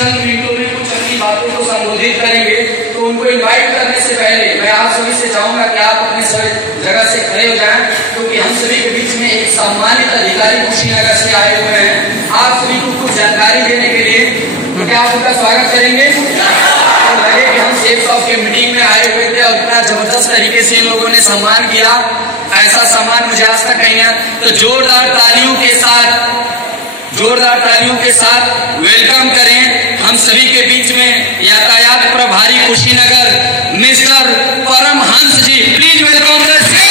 चंद मिनटों में कुछ अपनी बातों को संबोधित करेंगे, तो उनको इनवाइट करने से पहले मैं आप सभी से चाहूंगा कि आप अपनी सभी जगह से खड़े हो जाएं, क्योंकि हम सभी के बीच में एक सम्मानित अधिकारी कुशीनगर से आए हुए हैं आप सभी को कुछ जानकारी देने के लिए। तो क्या आप उनका स्वागत करेंगे? और लगे कि हम सेफ ऑफ के मीटिंग में आए हुए थे और इतना जबरदस्त तरीके से इन लोगों ने सम्मान किया, ऐसा सम्मान मुझे आज तक कहीं ना। तो जोरदार तालियों के साथ वेलकम करें हम सभी के बीच में यातायात प्रभारी Kushinagar mister Paramhans ji. Please welcome the stage.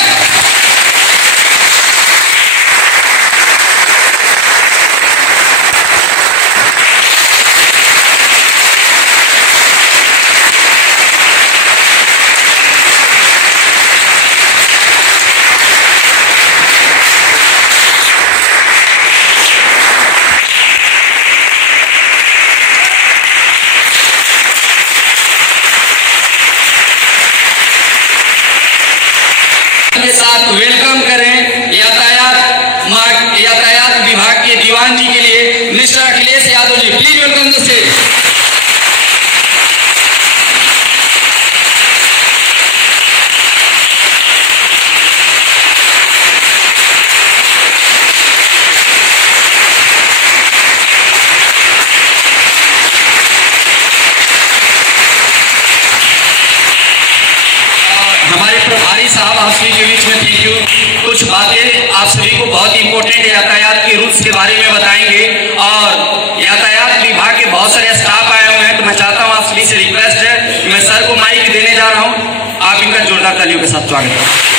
के साथ वेलकम करें यातायात विभाग के दीवान जी के लिए mister Akhilesh Yadav ji. Please welcome the stage. हमारे प्रभारी साहब आप सभी के बीच में थैंक यू। कुछ बातें आप सभी को बहुत इंपॉर्टेंट यातायात के रूल्स के बारे में बताएंगे और यातायात विभाग के बहुत सारे स्टाफ आए हुए हैं, तो मैं चाहता हूं आप सभी से रिक्वेस्ट है कि मैं सर को माइक देने जा रहा हूं, आप इनका जोरदार तालियों के साथ स्वागत करें।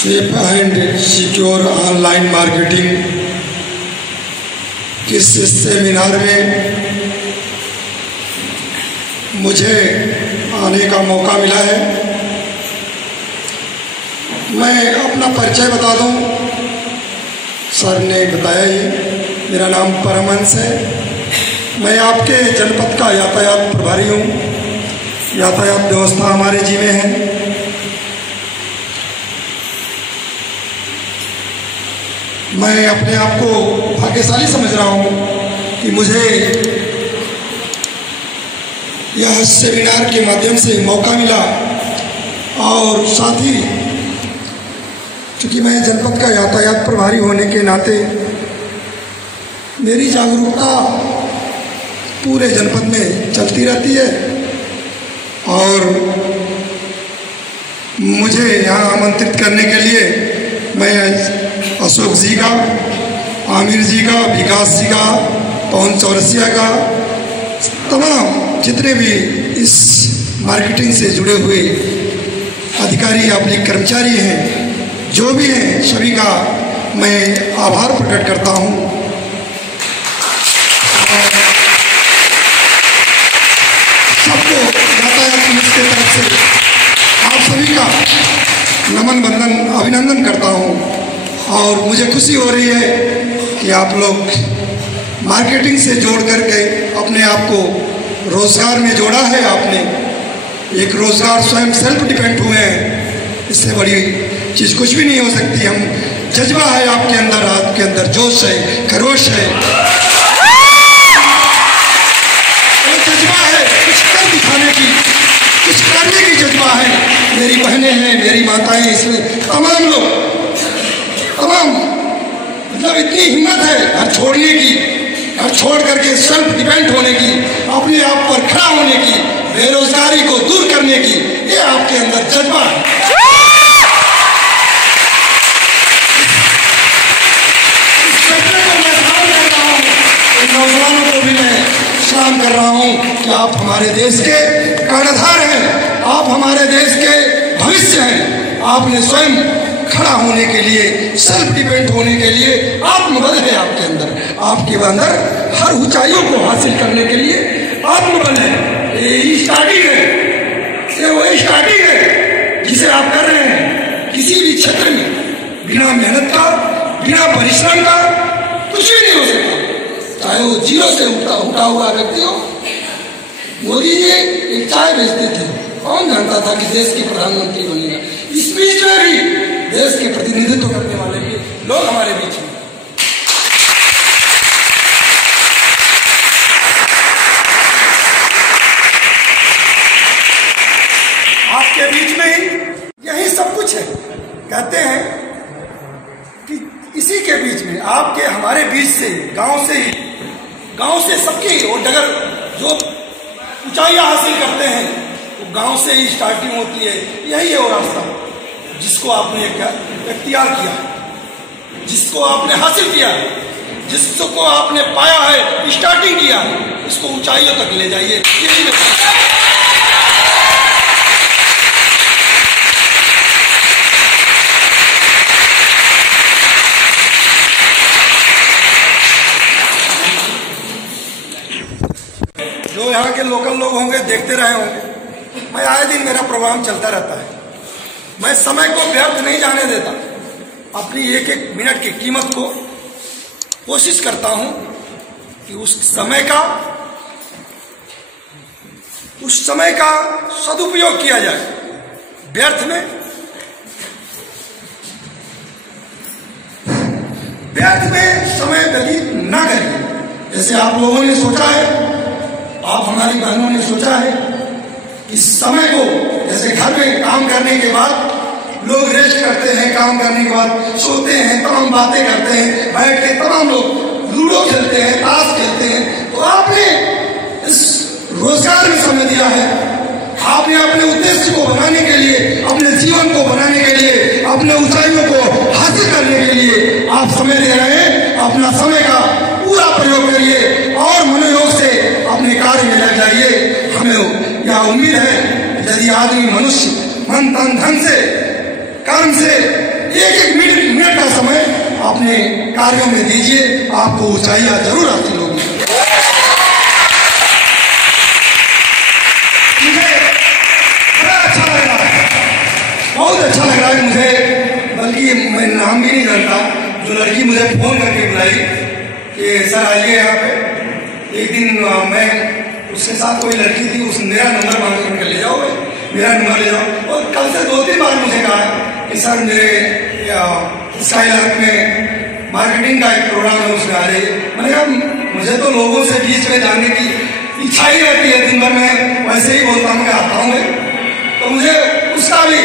Safe and secure online marketing के इस सेमिनार में मुझे आने का मौका मिला है। मैं अपना परिचय बता दूं, सर ने बताया ही, मेरा नाम परमहंस है। मैं आपके जनपद का यातायात प्रभारी हूं। यातायात व्यवस्था हमारे जिम्मे है। मैं अपने आप को भाग्यशाली समझ रहा हूँ कि मुझे यह सेमिनार के माध्यम से मौका मिला और साथ ही चूँकि मैं जनपद का यातायात प्रभारी होने के नाते मेरी जागरूकता पूरे जनपद में चलती रहती है और मुझे यहाँ आमंत्रित करने के लिए मैं अशोक जी का, आमिर जी का, विकास जी का, पवन चौरसिया का, तमाम जितने भी इस मार्केटिंग से जुड़े हुए अधिकारी अपने कर्मचारी हैं, जो भी हैं, सभी का मैं आभार प्रकट करता हूं। सबको यातायात पुलिस की तरफ से आप सभी का नमन बंदन अभिनंदन करता हूं और मुझे खुशी हो रही है कि आप लोग मार्केटिंग से जोड़ करके अपने आप को रोजगार में जोड़ा है। आपने एक रोजगार स्वयं सेल्फ डिपेंड हुए हैं, इससे बड़ी चीज़ कुछ भी नहीं हो सकती। हम जज्बा है आपके अंदर जोश है, खरोश है, जज्बा है कुछ कर दिखाने की, कुछ करने की जज्बा है। मेरी बहनें हैं, मेरी माताएं, इसमें तमाम लोग मतलब इतनी हिम्मत है घर छोड़ने की, घर छोड़ करके सेल्फ डिपेंड होने की, अपने आप पर खड़ा होने की, बेरोजगारी को दूर करने की, ये आपके अंदर जज्बा है। इस जज्बे को मैं सलाम कर रहा हूँ, इन नौजवानों को भी मैं सलाम कर रहा हूँ कि आप हमारे देश के कर्णधार हैं, आप हमारे देश के भविष्य हैं। आपने स्वयं खड़ा होने के लिए, सेल्फ डिपेंड होने के लिए आत्मबल है आपके अंदर। आपके अंदर हर ऊंचाइयों को हासिल करने के लिए आत्मबल है। ये स्टार्टिंग है, ये वही स्टार्टिंग है जिसे आप कर रहे हैं। किसी भी क्षेत्र में बिना मेहनत का, बिना परिश्रम का कुछ भी नहीं हो सकता, चाहे वो जीरो से उठा हुआ व्यक्ति हो। मोदी जी एक चाय बेचते थे, कौन जानता था कि देश के प्रधानमंत्री बनेगा। इस बीच में भी देश के प्रतिनिधित्व करने वाले भी लोग हमारे बीच में। आपके बीच में ही यही सब कुछ है। कहते हैं कि इसी के बीच में, आपके हमारे बीच से, गांव से सबकी और डगर जो ऊंचाइयां हासिल करते हैं वो गांव से ही स्टार्टिंग होती है। यही है वो रास्ता जिसको आपने इख्तियार किया, जिसको आपने हासिल किया, जिसको आपने पाया है, स्टार्टिंग किया, इसको ऊंचाइयों तक ले जाइए। यही जो यहाँ के लोकल लोग होंगे देखते रहे होंगे, मैं आए दिन मेरा प्रोग्राम चलता रहता है। मैं समय को व्यर्थ नहीं जाने देता, अपनी एक एक मिनट की कीमत को कोशिश करता हूं कि उस समय का सदुपयोग किया जाए, व्यर्थ में समय व्यतीत ना करिए। जैसे आप लोगों ने सोचा है, आप हमारी बहनों ने सोचा है कि समय को, जैसे घर में काम करने के बाद लोग रेस्ट करते हैं, काम करने के बाद सोते हैं, तमाम बातें करते हैं, बैठ के तमाम लोग लूडो खेलते हैं, ताश खेलते हैं। तो आपने इस रोजगार में समय दिया है, आपने अपने उद्देश्य को बनाने के लिए, अपने जीवन को बनाने के लिए, अपने ऊंचाइयों को हासिल करने के लिए आप समय दे रहे हैं। अपना समय का पूरा प्रयोग करिए और मनोयोग से अपने कार्य में लग जाइए। हमें यह उम्मीद है यदि आदमी, मनुष्य मन तन धन से, कर्म से एक एक मिनट का समय अपने कार्यों में दीजिए, आपको ऊंचाइयां जरूर हासिल होगी। मुझे बड़ा अच्छा लग रहा है, बहुत अच्छा लग रहा है मुझे, बल्कि मैं नाम भी नहीं जानता। जो लड़की मुझे फोन करके बुलाई कि सर आइए यहाँ पे, एक दिन मैं उसके साथ कोई लड़की थी, उसने मेरा नंबर मांग कर ले जाओ भाई, मेरा नंबर ले जाओ। और कल से 2-3 बार मुझे कहा कि सर मेरे स्काईलार्क में मार्केटिंग का एक प्रोग्राम है, उसमें आ रही है। मैंने कहा मुझे तो लोगों से बीच में जाने की इच्छा ही रहती है, दिन भर मैं वैसे ही बोलता हूँ कि आता हूँ। तो मुझे उसका भी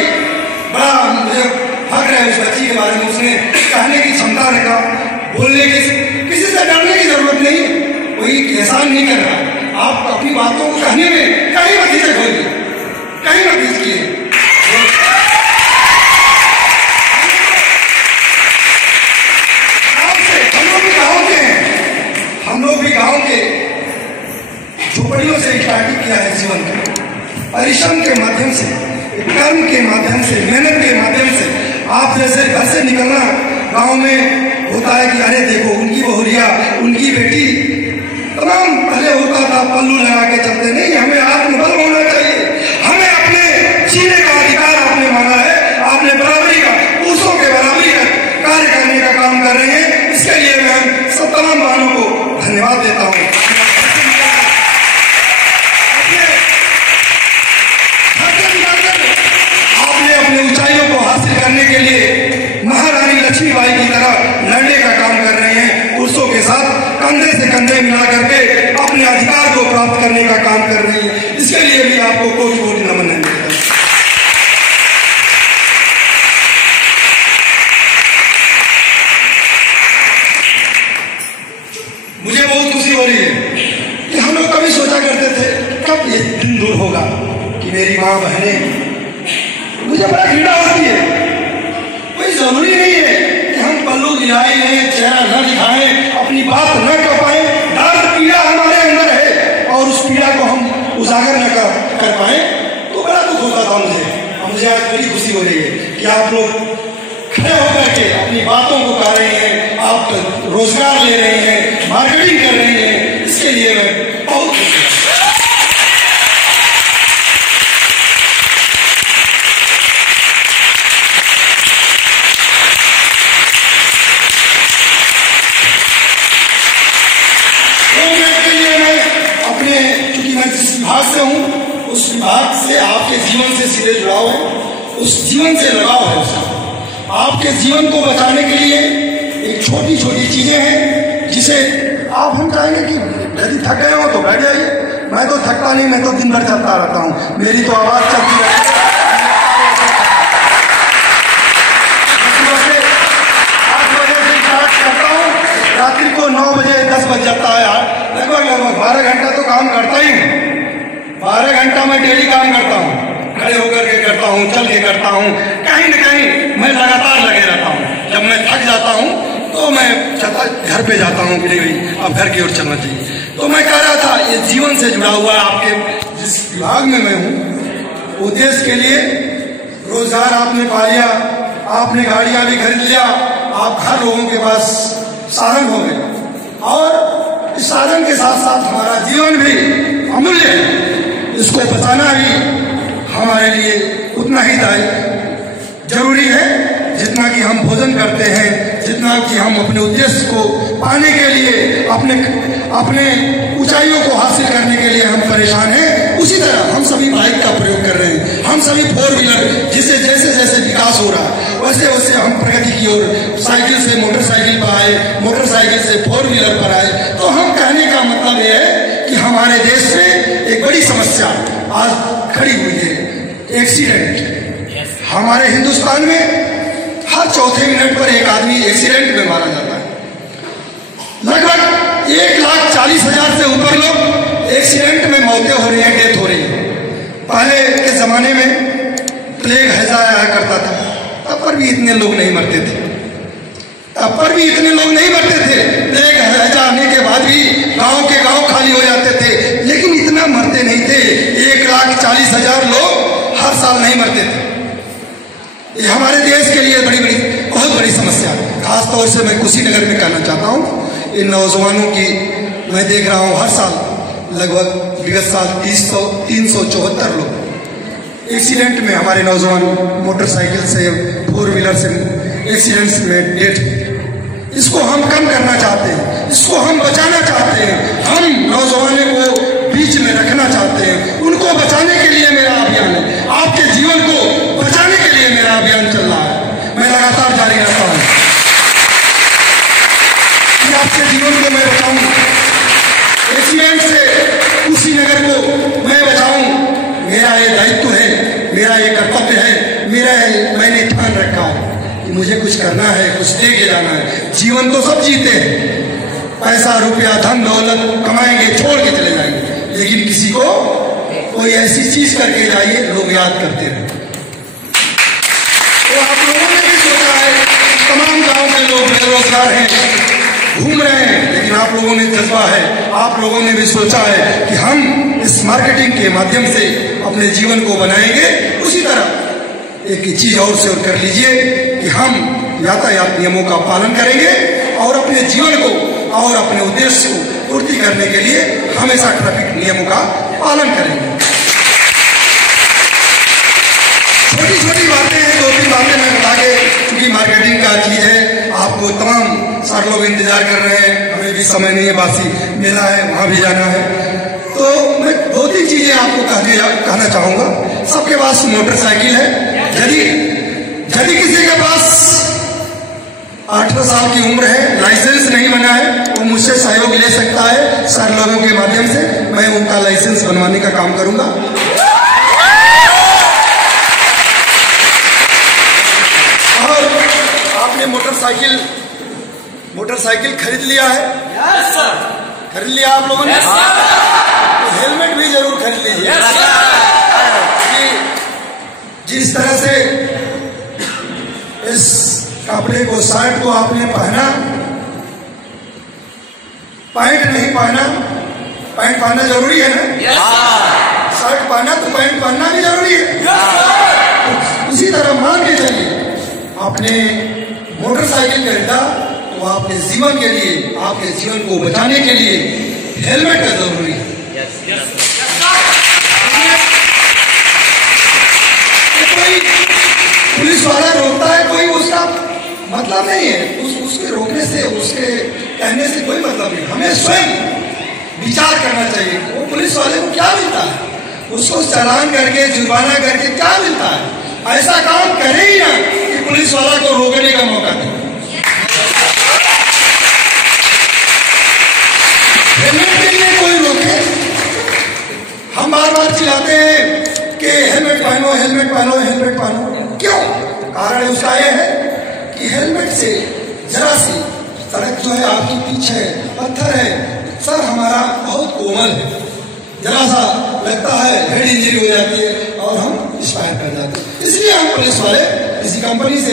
बड़ा मुझे फक्र है उस बच्ची के बारे में। उसने कहने की क्षमता रखा, बोलने की, किसी से डरने की जरूरत नहीं है, कोई एहसान नहीं कर रहा। आप अपनी बातों को कहने में कहीं मत झिझक होगी, कहीं मत झिझकिए। हम लोग भी गांव के झोपड़ियों से स्टार्टिंग किया है जीवन का, परिश्रम के माध्यम से, कर्म के माध्यम से, मेहनत के माध्यम से। आप जैसे घर से निकलना गांव में होता है कि अरे देखो उनकी बहुरिया, उनकी बेटी, तमाम पहले होता था पल्लू लगा के चलते। नहीं, हमें आत्मबल होना चाहिए। हमें अपने जीने का अधिकार आपने मांगा है, आपने बराबरी का, पुरुषों के बराबरी का कार्य करने का काम कर रहे हैं। इसके लिए मैं सब तमाम बहनों को धन्यवाद देता हूँ। आपने अपने ऊंचाइयों को हासिल करने के लिए महारानी लक्ष्मीबाई की तरह लड़ने का काम कर रहे हैं। पुरुषों के साथ कंधे से कंधे मिला करके अपने अधिकार को प्राप्त करने का काम कर रही है। इसके लिए भी आपको कोटि कोटि नमन है। मुझे बहुत खुशी हो रही है कि हम लोग कभी सोचा करते थे कब ये दिन दूर होगा कि मेरी माँ बहनें, मुझे बड़ा घृणा होती है। कोई जरूरी नहीं है कि हम पल्लू गिराए लें, चेहरा न दिखाएं, अपनी बात न कर पाए। दर्द पीड़ा हमारे अंदर है और उस पीड़ा को हम उजागर न कर पाए तो बड़ा दुख होता था मुझे। और मुझे आज बड़ी खुशी हो रही है कि आप लोग खड़े होकर के अपनी बातों को कह रहे हैं, आप रोजगार ले रहे हैं, मार्केटिंग कर रहे हैं, इसके लिए मैं बहुत विभाग से हूं, उस विभाग से आपके जीवन से सीधे जुड़ाव है, उस जीवन से लगाव है उसका। आपके जीवन को बचाने के लिए एक छोटी छोटी चीजें हैं जिसे आप हम चाहेंगे कि यदि थक गए हो तो बैठ जाइए। मैं तो थकता नहीं, मैं तो दिन भर चलता रहता हूं, मेरी तो आवाज चलती रहती है। 8 बजे से स्टार्ट करता हूं, रात्रि को 9 बजे 10 बज जाता है। लगभग 12 घंटा तो काम करता ही हूँ। 12 घंटा मैं डेली काम करता हूँ, खड़े होकर के करता हूँ, चल के करता हूँ, कहीं न कहीं मैं लगातार लगे रहता हूँ। जब मैं थक जाता हूँ तो मैं घर पे जाता हूँ कि नहीं अब घर की ओर चलना चाहिए। तो मैं कह रहा था ये जीवन से जुड़ा हुआ है। आपके जिस विभाग में मैं हूँ, उद्देश्य के लिए रोजगार आपने पा लिया, आपने गाड़ियां भी खरीद लिया, आप हर लोगों के पास साधन हो गए और इस साधन के साथ साथ हमारा जीवन भी अमूल्य है। इसको बचाना भी हमारे लिए उतना ही जरूरी है जितना कि हम भोजन करते हैं, जितना कि हम अपने उद्देश्य को पाने के लिए, अपने ऊंचाइयों को हासिल करने के लिए हम परेशान हैं, उसी तरह हम सभी बाइक का प्रयोग कर रहे हैं। हम सभी 4 व्हीलर, जिससे जैसे जैसे विकास हो रहा है वैसे वैसे हम प्रगति की ओर, साइकिल से मोटरसाइकिल पर आए, मोटरसाइकिल से 4 व्हीलर पर आए। तो हम कहने का मतलब यह है कि हमारे देश में एक बड़ी समस्या आज खड़ी हुई है, एक्सीडेंट। हमारे हिंदुस्तान में हर चौथे मिनट पर एक आदमी एक्सीडेंट में मारा जाता है। लगभग 1,40,000 से ऊपर लोग एक्सीडेंट में मौतें हो रही हैं, डेथ हो रही है। पहले के जमाने में प्लेग हैजा आया करता था, तब पर भी इतने लोग नहीं मरते थे, तब पर भी इतने लोग नहीं मरते थे। प्लेग हैजा आने के बाद भी गांव के गांव खाली हो जाते थे, लेकिन इतना मरते नहीं थे। 1,40,000 लोग हर साल नहीं मरते थे। ये हमारे देश के लिए बहुत बड़ी समस्या है। खासतौर से मैं कुशीनगर में कहना चाहता हूँ, इन नौजवानों की मैं देख रहा हूँ हर साल लगभग विगत साल 374 लोग एक्सीडेंट में, हमारे नौजवान मोटरसाइकिल से, 4 व्हीलर से एक्सीडेंट्स में डेथ। इसको हम कम करना चाहते हैं, इसको हम बचाना चाहते हैं, हम नौजवानों को बीच में रखना चाहते हैं। उनको बचाने के लिए मेरा अभियान है, आपके जीवन को बचाने के लिए मेरा अभियान चल रहा है। मैं लगातार जारी रहता हूँ कि आपके जीवन को मैं बचाऊं, एक्सीडेंट से कुशीनगर को मैं बचाऊं। मेरा ये दायित्व है, मेरा ये कर्तव्य है, मैंने ठान रखा है कि मुझे कुछ करना है, कुछ दे के जाना है। जीवन तो सब जीते हैं, पैसा रुपया धन दौलत कमाएंगे, छोड़ के चले जाएंगे, लेकिन किसी को कोई ऐसी चीज करके जाइए लोग याद करते रहे। तो आप लोगों ने भी सोचा है, तमाम गांव के लोग बेरोजगार हैं, घूम रहे हैं, लेकिन आप लोगों ने जज्बा है, आप लोगों ने भी सोचा है कि हम इस मार्केटिंग के माध्यम से अपने जीवन को बनाएंगे। उसी तरह एक चीज और से और कर लीजिए कि हम यातायात नियमों का पालन करेंगे और अपने जीवन को और अपने उद्देश्य को पूर्ति करने के लिए हमेशा ट्रैफिक नियमों का पालन करेंगे। छोटी छोटी बातें हैं, 2-3 बातें मैं बता के, क्योंकि मार्केटिंग का चीज है, आपको तमाम सारे लोग इंतजार कर रहे हैं, हमें भी समय नहीं है, बासी मेला है, वहां भी जाना है। तो मैं 2-3 चीजें आपको कहना चाहूंगा। सबके पास मोटरसाइकिल है, यदि किसी के पास 18 साल की उम्र है, लाइसेंस नहीं बना है, वो मुझसे सहयोग ले सकता है सर लोगों के माध्यम से, मैं उनका लाइसेंस बनवाने का काम करूंगा। और आपने मोटरसाइकिल खरीद लिया है? Yes sir. खरीद लिया आप लोगों ने? Yes sir. तो हेलमेट भी जरूर खरीद लीजिए। Yes sir. जिस तरह से इस कपड़े को, शर्ट को आपने पहना, पैंट नहीं पहना, पैंट पहनना जरूरी है ना? yes, शर्ट पहना तो पैंट पहनना भी जरूरी है। yes, उसी तरह मान के चलिए आपने मोटरसाइकिल खरीदा तो आपके जीवन के लिए, आपके जीवन को बचाने के लिए हेलमेट का जरूरी है। कोई पुलिस वाला रोकता है, कोई उसका मतलब नहीं है, उसके रोकने से, उसके कहने से कोई मतलब नहीं। हमें स्वयं विचार करना चाहिए वो पुलिस वाले को क्या मिलता है, उसको चालान करके, जुर्माना करके क्या मिलता है। ऐसा काम करे ही ना कि पुलिस वाला को रोकने का मौका दे। हेलमेट के लिए कोई रोके, हम बार बार चिल्लाते हैं कि हेलमेट पहनो, हेलमेट पहनो, हेलमेट पहनो। क्यों? कारण उसका यह है कि हेलमेट से जरा सी सड़क जो है आपकी पीछे पत्थर है, सर हमारा बहुत कोमल है, जरा सा लगता है हेड इंजरी हो जाती है और हम एक्सपायर कर जाते हैं। इसलिए हम पुलिस वाले किसी कंपनी से,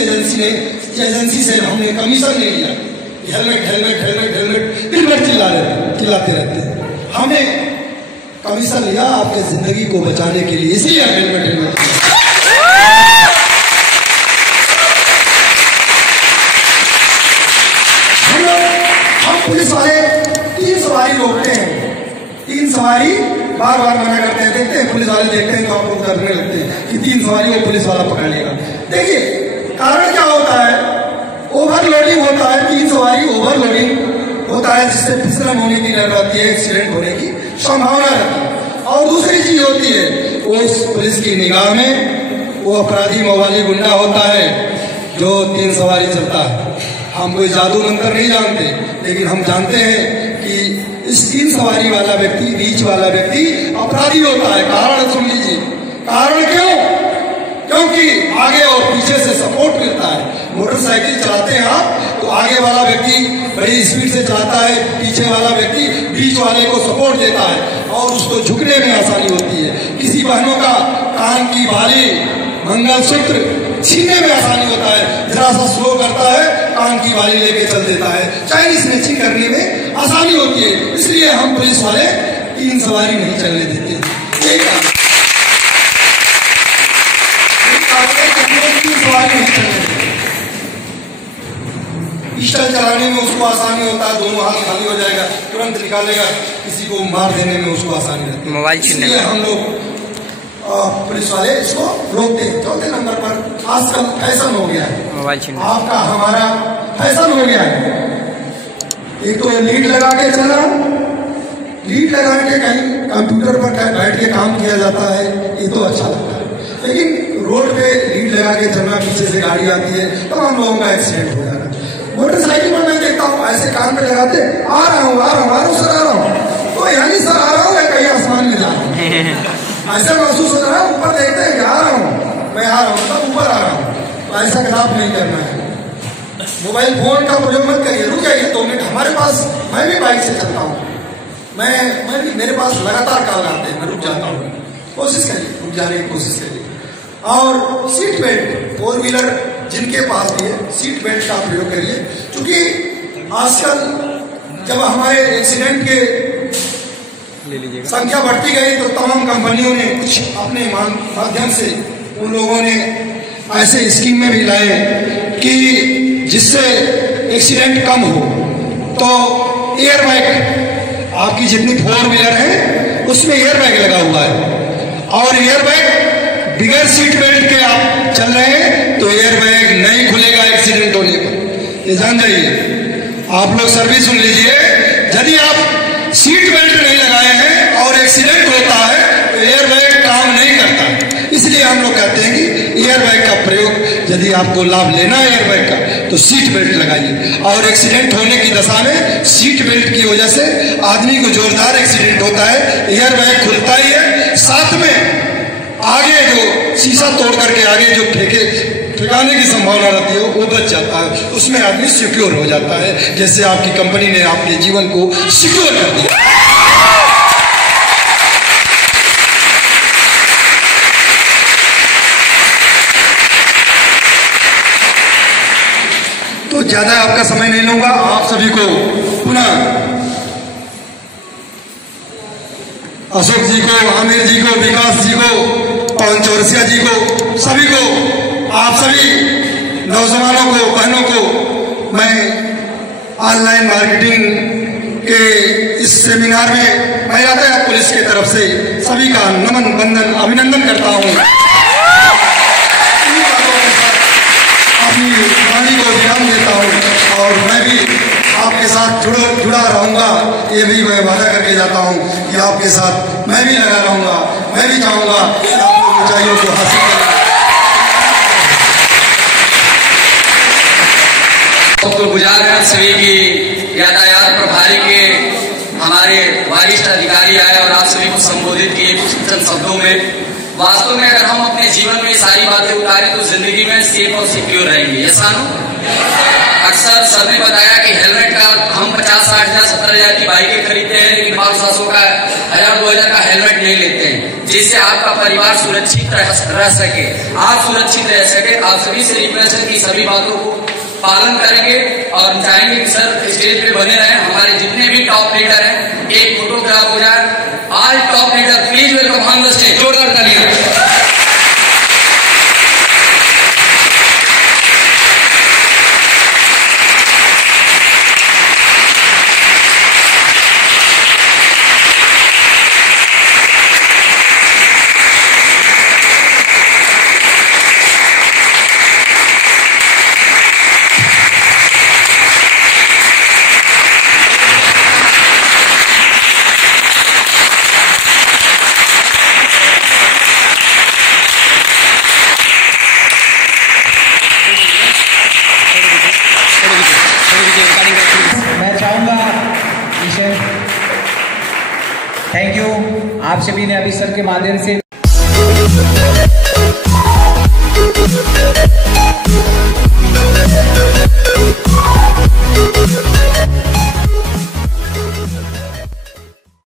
एजेंसी से हमने कमीशन ले लिया, हेलमेट हेलमेट हेलमेट हेलमेट दिन भर चिल्लाते रहते हैं। हमने कमीशन लिया आपके जिंदगी को बचाने के लिए, इसलिए हेलमेट हेलमेट। हम पुलिस वाले 3 सवारी रोकते हैं, 3 सवारी बार बार मना करते हैं। देखते हैं पुलिस वाले, देखते हैं तो आप लोग डरने लगते हैं कि 3 सवारी वो पुलिस वाला पकड़ लेगा। देखिए कारण क्या होता है, ओवरलोडिंग होता है। 3 सवारी ओवरलोडिंग होता है, जिससे फिसलन होने की डर रहती है, एक्सीडेंट होने की संभावना रहती है। और दूसरी चीज होती है, उस पुलिस की निगाह में वो अपराधी मवाली गुंडा होता है जो 3 सवारी चलता है। हम कोई जादू मंत्र नहीं जानते, लेकिन हम जानते हैं कि इस 3 सवारी वाला व्यक्ति, बीच वाला व्यक्ति अपराधी होता है। कारण सुन लीजिए, कारण क्यों? क्योंकि आगे और पीछे से सपोर्ट मिलता है। मोटरसाइकिल चलाते हैं आप तो आगे वाला व्यक्ति बड़ी स्पीड से चलाता है, पीछे वाला व्यक्ति बीच वाले को सपोर्ट देता है और उसको झुकने में आसानी होती है। किसी बहनों का कान की बाली, मंगलसूत्र छीनने में आसानी होता है, जरा सा स्लो करता है, कान की बाली लेके चल देता है। चाइनीज स्नैचिंग करने में आसानी होती है, इसलिए हम पुलिस वाले 3 सवारी नहीं चलने देते। पिस्टल चलाने में उसको आसानी होता है, दोनों हाथ खाली हो जाएगा, तुरंत निकालेगा, किसी को मार देने में उसको आसानी रहती है। मोबाइल छीनने में हम लोग पुलिस वाले इसको रोकते हैं। 4थे नंबर पर आजकल फैशन हो गया है, मोबाइल छीनने आपका हमारा फैशन हो गया है। एक तो लीड लगा के चला, लीड लगा के कहीं कंप्यूटर पर बैठ के काम किया जाता है, ये तो अच्छा लगता है। लेकिन रोड पे लीड लगा के चलना, पीछे से गाड़ी आती है तो हम लोगों का एक्सीडेंट हो जाता है। मोटरसाइकिल पर मैं देखता हूँ ऐसे कान पे लगाते, आ रहा हूँ सर आ रहा हूँ, तो यानी सर आ रहा हूँ या कहीं आसमान में जा रहा हूँ, ऐसा महसूस हो रहा है। ऊपर देखते हैं कि आ रहा हूँ, मैं आ रहा हूँ, तब ऊपर आ रहा हूँ। तो ऐसा खराब नहीं करना है। मोबाइल फोन का प्रयोग मत करिए, रुक जाइए 2 मिनट। हमारे पास, मैं भी बाइक से चलता हूँ, मेरे पास लगातार कॉल आते हैं, मैं रुक जाता हूँ। कोशिश करिए, रुक जाने की कोशिश करिए। और सीट बेल्ट, 4 व्हीलर जिनके पास भी है, सीट बेल्ट का प्रयोग करिए। क्योंकि आजकल जब हमारे एक्सीडेंट के संख्या बढ़ती गई तो तमाम कंपनियों ने कुछ अपने माध्यम से उन लोगों ने ऐसे स्कीम में भी लाए कि जिससे एक्सीडेंट कम हो। तो एयरबैग, आपकी जितनी 4 व्हीलर है उसमें एयरबैग लगा हुआ है, और एयरबैग बिगैर सीट बेल्ट के आप चल रहे हैं तो एयरबैग नहीं खुलेगा एक्सीडेंट होने पर, ये जान जाइए। आप लोग सर्विस सुन लीजिए, यदि आप सीट बेल्ट नहीं लगाए हैं और एक्सीडेंट होता है तो एयरबैग काम नहीं करता। इसलिए हम लोग कहते हैं कि एयरबैग का प्रयोग, यदि आपको लाभ लेना है एयरबैग का तो सीट बेल्ट लगाइए। और एक्सीडेंट होने की दशा में सीट बेल्ट की वजह से आदमी को जोरदार एक्सीडेंट होता है, एयरबैग खुलता ही है, साथ में आगे जो शीशा तोड़ करके आगे जो ठेकाने की संभावना रहती है वो बच जाता है, उसमें आदमी सिक्योर हो जाता है, जैसे आपकी कंपनी ने आपके जीवन को सिक्योर कर दिया। तो ज्यादा आपका समय नहीं लूंगा, आप सभी को पुनः अशोक जी को, आमिर जी को, विकास जी को, पवन चौरसिया जी को, सभी को, आप सभी नौजवानों को, बहनों को मैं ऑनलाइन मार्केटिंग के इस सेमिनार में मैं यातायात पुलिस की तरफ से सभी का नमन बंदन अभिनंदन करता हूँ। अपनी वाणी को विराम देता हूँ और मैं भी आपके साथ जुड़ा रहूँगा, ये भी मैं वादा करके जाता हूँ कि आपके साथ मैं भी लगा रहूँगा। मैं भी चाहूँगा कि आप लोग ऊंचाइयों को हासिल करें। गुजार हैं सभी की यातायात प्रभारी के हमारे वरिष्ठ अधिकारी आए और आप सभी को संबोधित किए कुछ चंद शब्दों में। वास्तव में अगर हम अपने जीवन में सारी बातें उतारें तो जिंदगी में सेफ और सिक्योर रहेंगे। ऐसा अक्सर सर ने बताया कि हेलमेट का हम 50, 60 हजार 70 हजार की बाइकें खरीदते हैं लेकिन 500 का 1000, 2000 का हेलमेट नहीं लेते हैं, जिससे आपका परिवार सुरक्षित रह सके, आप सुरक्षित रह सके। आप सभी से रिक्वेस्ट है कि सभी बातों को पालन करेंगे और चाहेंगे कि सर स्टेज पे बने रहें। हमारे जितने भी टॉप लीडर हैं एक फोटोग्राफ हो जाए। All top leader please welcome on the stage. जोरदार तालियां। मैं चाहूँगा थैंक यू। आप सभी ने अभी सर के माध्यम से